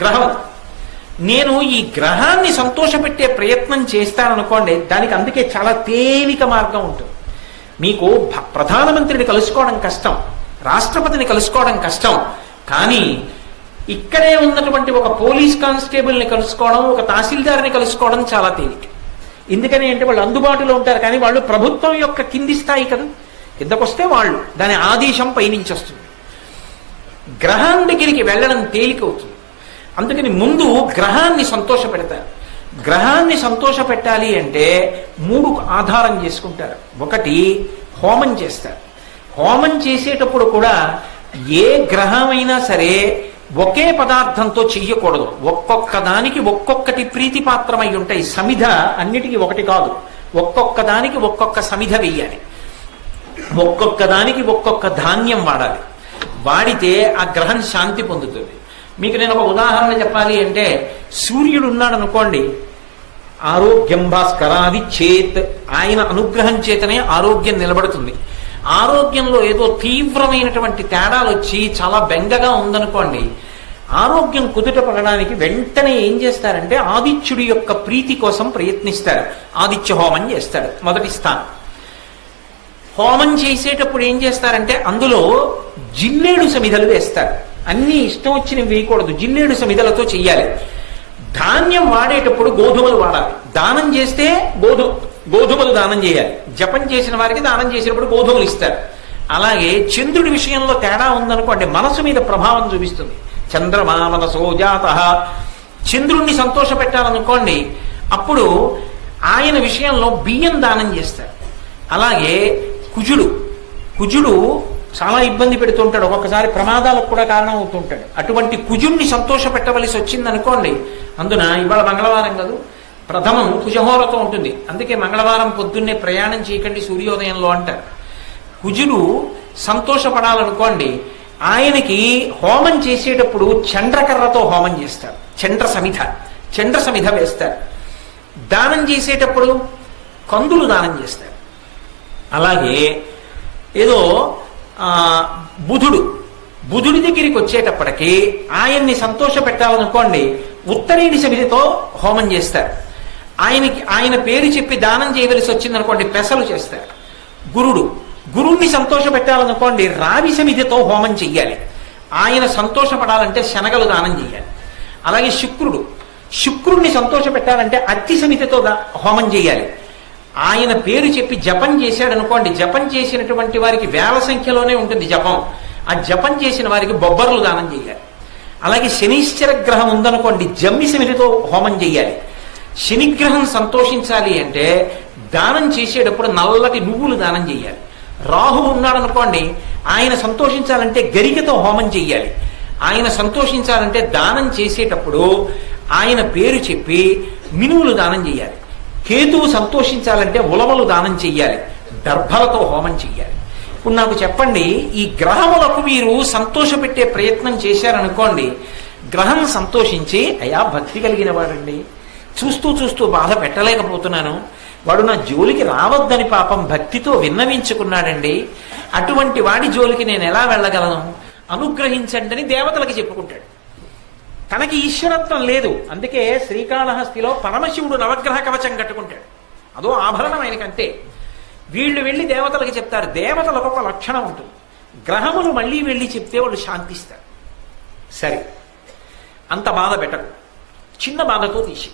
గ్రహం. నేను ఈ గ్రహాన్ని సంతోషపెట్టే ప్రయత్నం చేస్తాననుకోండి దానికి అందుకే చాలా తేలిక మార్గం ఉంటుంది. మీకు ప్రధానమంత్రిని కలుసుకోవడం కష్టం రాష్ట్రపతిని కలుసుకోవడం కష్టం కానీ ఇక్కడే ఉన్నటువంటి ఒక పోలీస్ కానిస్టేబుల్ని కలుసుకోవడం ఒక తహసీల్దార్ని కలుసుకోవడం చాలా తేలిక. ఎందుకని అంటే వాళ్ళు అందుబాటులో ఉంటారు కానీ వాళ్ళు ప్రభుత్వం యొక్క కింది స్థాయి కదా. కిందకొస్తే వాళ్ళు దాని ఆదేశం పైనుంచి వస్తుంది గ్రహం దగ్గరికి వెళ్ళడం తేలికవుతుంది అందుకని ముందు గ్రహాన్ని సంతోషపెడతారు. గ్రహాన్ని సంతోష పెట్టాలి అంటే మూడు ఆధారం చేసుకుంటారు. ఒకటి హోమం చేస్తారు. హోమం చేసేటప్పుడు కూడా ఏ గ్రహమైనా సరే ఒకే పదార్థంతో చెయ్యకూడదు. ఒక్కొక్క దానికి ఒక్కొక్కటి ప్రీతిపాత్రమై ఉంటాయి. సమిధ అన్నిటికీ ఒకటి కాదు. ఒక్కొక్క దానికి ఒక్కొక్క సమిధ వెయ్యాలి. ఒక్కొక్క దానికి ఒక్కొక్క ధాన్యం వాడాలి. వాడితే ఆ గ్రహం శాంతి పొందుతుంది. మీకు నేను ఒక ఉదాహరణ చెప్పాలి అంటే సూర్యుడు ఉన్నాడు అనుకోండి ఆరోగ్యం భాస్కరాది చేత్ ఆయన అనుగ్రహం చేతనే ఆరోగ్యం నిలబడుతుంది. ఆరోగ్యంలో ఏదో తీవ్రమైనటువంటి తేడాలు వచ్చి చాలా బెంగగా ఉందనుకోండి ఆరోగ్యం కుదుట పడడానికి వెంటనే ఏం చేస్తారంటే ఆదిత్యుడి యొక్క ప్రీతి కోసం ప్రయత్నిస్తారు. ఆదిత్య హోమం చేస్తాడు మొదటి స్థానం. హోమం చేసేటప్పుడు ఏం చేస్తారంటే అందులో జిల్లేడు సమిధలు వేస్తారు. అన్ని ఇష్టం వచ్చినవి వేయకూడదు. జిల్లేడు సమిధలతో చెయ్యాలి. ధాన్యం వాడేటప్పుడు గోధుమలు వాడాలి. దానం చేస్తే గోధు గోధుమలు దానం చేయాలి. జపం చేసిన వారికి దానం చేసినప్పుడు గోధుమలు ఇస్తారు. అలాగే చంద్రుడి విషయంలో తేడా ఉందనుకోండి మనసు మీద ప్రభావం చూపిస్తుంది. చంద్రమా మనసో జాత. చంద్రుణ్ణి సంతోష పెట్టాలనుకోండి అప్పుడు ఆయన విషయంలో బియ్యం దానం చేస్తారు. అలాగే కుజుడు కుజుడు చాలా ఇబ్బంది పెడుతుంటాడు. ఒక్కొక్కసారి ప్రమాదాలకు కూడా కారణం అవుతుంటాడు అటువంటి కుజుణ్ణి సంతోష పెట్టవలసి వచ్చింది అనుకోండి అందున ఇవాళ మంగళవారం కాదు ప్రథమం కుజహోరతో ఉంటుంది. అందుకే మంగళవారం పొద్దున్నే ప్రయాణం చేయకండి సూర్యోదయంలో అంటారు. కుజులు సంతోషపడాలనుకోండి ఆయనకి హోమం చేసేటప్పుడు చండ్రకర్రతో హోమం చేస్తారు. చండ్ర సమిధ చండ్ర సమిధ వేస్తారు. దానం చేసేటప్పుడు కందులు దానం చేస్తారు. అలాగే ఏదో బుధుడు. బుధుడి దగ్గరికి వచ్చేటప్పటికి ఆయన్ని సంతోష పెట్టాలనుకోండి ఉత్తరేణి సమితితో హోమం చేస్తారు. ఆయనకి ఆయన పేరు చెప్పి దానం చేయవలసి వచ్చిందనుకోండి పెసలు చేస్తారు. గురుడు. గురుణ్ణి సంతోష పెట్టాలనుకోండి రావి సమితితో హోమం చెయ్యాలి. ఆయన సంతోషపడాలంటే శనగలు దానం చేయాలి అలాగే శుక్రుడు. శుక్రుణ్ణి సంతోష పెట్టాలంటే అత్తి సమితితో హోమం చేయాలి ఆయన పేరు చెప్పి జపం చేశాడు అనుకోండి జపం చేసినటువంటి వారికి వేల సంఖ్యలోనే ఉంటుంది జపం. ఆ జపం చేసిన వారికి బొబ్బర్లు దానం చేయాలి. అలాగే శనిశ్చర గ్రహం ఉందనుకోండి జమ్మి సమితితో హోమం చేయాలి. శనిగ్రహం సంతోషించాలి అంటే దానం చేసేటప్పుడు నల్లటి నువ్వులు దానం చేయాలి. రాహు ఉన్నాడనుకోండి ఆయన సంతోషించాలంటే గరికతో హోమం చెయ్యాలి ఆయన సంతోషించాలంటే దానం చేసేటప్పుడు ఆయన పేరు చెప్పి మినువులు దానం చేయాలి. కేతువు సంతోషించాలంటే ఉలవలు దానం చెయ్యాలి దర్భలతో హోమం చెయ్యాలి. ఇప్పుడు నాకు చెప్పండి ఈ గ్రహములకు మీరు సంతోషపెట్టే ప్రయత్నం చేశారనుకోండి గ్రహం సంతోషించి అయా భక్తి కలిగిన వాడండి. చూస్తూ చూస్తూ బాధ పెట్టలేకపోతున్నాను. వాడు నా జోలికి రావద్దని పాపం భక్తితో విన్నవించుకున్నాడండి. అటువంటి వాడి జోలికి నేను ఎలా వెళ్ళగలను? అనుగ్రహించండి అని దేవతలకు చెప్పుకుంటాడు. తనకి ఈశ్వరత్వం లేదు. అందుకే శ్రీకాళహస్తిలో పరమశివుడు నవగ్రహ కవచం కట్టుకుంటాడు. అదో ఆభరణం ఆయనకంతే. వీళ్ళు వెళ్ళి దేవతలకు చెప్తారు. దేవతలకు ఒక లక్షణం ఉంటుంది. గ్రహములు మళ్ళీ వెళ్ళి చెప్తే వాళ్ళు శాంతిస్తారు. సరే. అంత బాధ పెట్టకు. చిన్న బాధతో తీసి.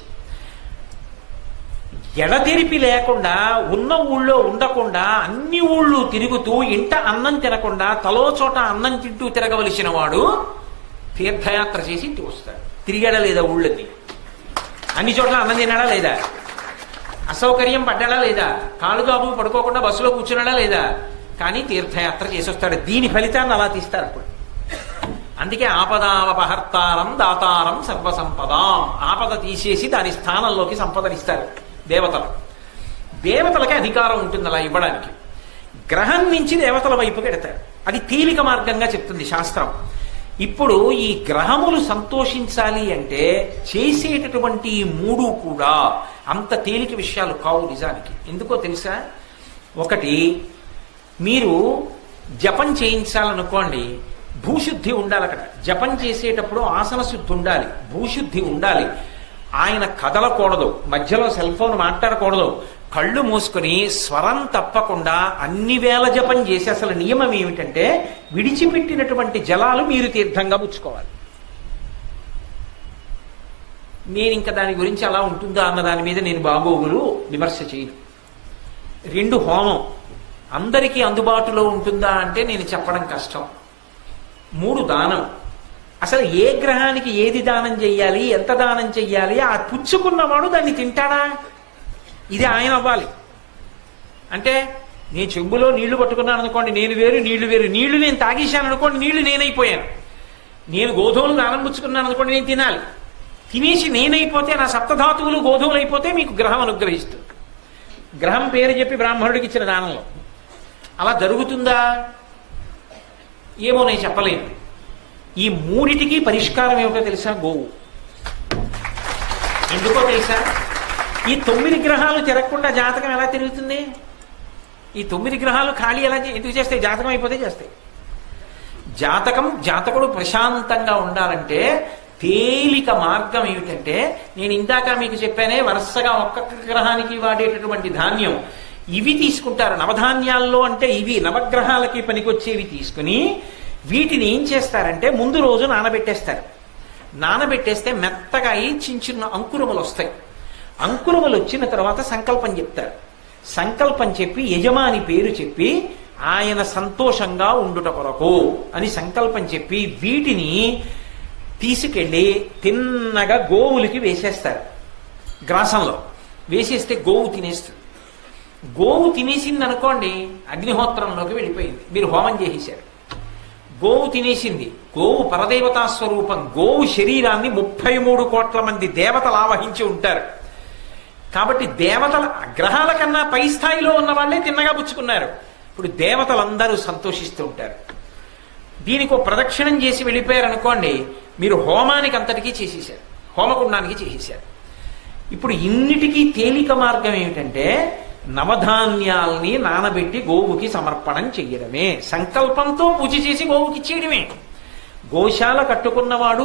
ఎడతెరిపి లేకుండా ఉన్న ఊళ్ళో ఉండకుండా అన్ని ఊళ్ళు తిరుగుతూ ఇంట అన్నం తినకుండా తలో చోట అన్నం తింటూ తిరగవలసిన వాడు తీర్థయాత్ర చేసి ఇంటికి వస్తాడు తిరిగాడా లేదా ఊళ్ళని అన్ని చోట్ల అన్నం తినడా లేదా? అసౌకర్యం పడ్డాడా లేదా? కాళ్ళు జాబు పడుకోకుండా బస్సులో కూర్చున్నాడా లేదా? కానీ తీర్థయాత్ర చేసి వస్తాడు దీని ఫలితాన్ని అలా తీస్తారు అప్పుడు అందుకే ఆపదావపహర్తారం దాతారం సర్వసంపదాం. ఆపద తీసేసి దాని స్థానంలోకి సంపదనిస్తారు దేవతలు. దేవతలకే అధికారం ఉంటుంది అలా ఇవ్వడానికి. గ్రహం నుంచి దేవతల వైపుకి ఎడతారు. అది తేలిక మార్గంగా చెప్తుంది శాస్త్రం. ఇప్పుడు ఈ గ్రహములు సంతోషించాలి అంటే చేసేటటువంటి ఈ మూడు కూడా అంత తేలిక విషయాలు కావు నిజానికి. ఎందుకో తెలుసా? ఒకటి మీరు జపం చేయించాలనుకోండి భూశుద్ధి ఉండాలి అక్కడ జపం చేసేటప్పుడు ఆసన శుద్ధి ఉండాలి భూశుద్ధి ఉండాలి. ఆయన కదలకూడదు. మధ్యలో సెల్ ఫోన్ మాట్లాడకూడదు. కళ్ళు మూసుకుని స్వరం తప్పకుండా అన్ని వేల జపం చేసి అసలు నియమం ఏమిటంటే విడిచిపెట్టినటువంటి జలాలు మీరు తీర్థంగా పుచ్చుకోవాలి నేను ఇంకా దాని గురించి అలా ఉంటుందా అన్న దాని మీద నేను బాగోగులు విమర్శ చేయను. రెండు హోమం. అందరికీ అందుబాటులో ఉంటుందా అంటే నేను చెప్పడం కష్టం. మూడు దానం. అసలు ఏ గ్రహానికి ఏది దానం చెయ్యాలి ఎంత దానం చెయ్యాలి ఆ పుచ్చుకున్నవాడు దాన్ని తింటాడా? ఇది ఆయన అవ్వాలి. అంటే నేను చెంబులో నీళ్ళు పట్టుకున్నాను అనుకోండి నేను వేరు నీళ్ళు వేరు. నీళ్ళు నేను తాగేశాను అనుకోండి నీళ్ళు నేనైపోయాను. నేను గోధుమలు దానం అనుకోండి నేను తినాలి. తినేసి నేనైపోతే నా సప్తధాతువులు గోధుమలు అయిపోతే మీకు గ్రహం అనుగ్రహిస్తుంది. గ్రహం పేరు చెప్పి బ్రాహ్మణుడికి ఇచ్చిన దానంలో. అలా జరుగుతుందా? ఏమో నేను చెప్పలేను. ఈ మూడిటికి పరిష్కారం ఏమిటో తెలుసా? గోవు. ఎందుకో తెలుసా? ఈ తొమ్మిది గ్రహాలు తిరగకుండా జాతకం ఎలా తిరుగుతుంది? ఈ తొమ్మిది గ్రహాలు ఖాళీ ఎలా చే- ఎందుకు చేస్తాయి? జాతకం అయిపోతే చేస్తాయి. జాతకం జాతకుడు ప్రశాంతంగా ఉండాలంటే తేలిక మార్గం ఏమిటంటే నేను ఇందాక మీకు చెప్పానే వరుసగా ఒక్కొక్క గ్రహానికి వాడేటటువంటి ధాన్యం. ఇవి తీసుకుంటారు. నవధాన్యాల్లో అంటే ఇవి నవగ్రహాలకి పనికొచ్చేవి తీసుకుని వీటిని ఏం చేస్తారంటే ముందు రోజు నానబెట్టేస్తారు. నానబెట్టేస్తే మెత్తగా అయి చిన్న చిన్న అంకురములు వస్తాయి అంకురములు వచ్చిన తర్వాత సంకల్పం చెప్తారు. సంకల్పం చెప్పి యజమాని పేరు చెప్పి ఆయన సంతోషంగా ఉండుట కొరకు అని సంకల్పం చెప్పి వీటిని తీసుకెళ్ళి తిన్నగా గోవులకి వేసేస్తారు. గ్రాసంలో వేసేస్తే గోవు తినేస్తుంది. గోవు తినేసింది అనుకోండి అగ్నిహోత్రంలోకి వెళ్ళిపోయింది. మీరు హోమం చేసేశారు. గోవు తినేసింది. గోవు పరదేవతా స్వరూపం. గోవు శరీరాన్ని ముప్పై మూడు కోట్ల మంది దేవతలు ఆవహించి ఉంటారు. కాబట్టి దేవతల గ్రహాల కన్నా పై స్థాయిలో ఉన్న వాళ్ళే తిన్నగా పుచ్చుకున్నారు. ఇప్పుడు దేవతలందరూ సంతోషిస్తూ ఉంటారు. దీనికి ఒక ప్రదక్షిణం చేసి వెళ్ళిపోయారు అనుకోండి మీరు హోమానికి అంతటికీ చేసేసారు హోమకుండానికి చేసేసారు ఇప్పుడు ఇన్నిటికీ తేలిక మార్గం ఏమిటంటే నవధాన్యాల్ని నానబెట్టి గోవుకి సమర్పణం చెయ్యడమే. సంకల్పంతో పూజ చేసి గోవుకి ఇచ్చేయడమే. గోశాల కట్టుకున్నవాడు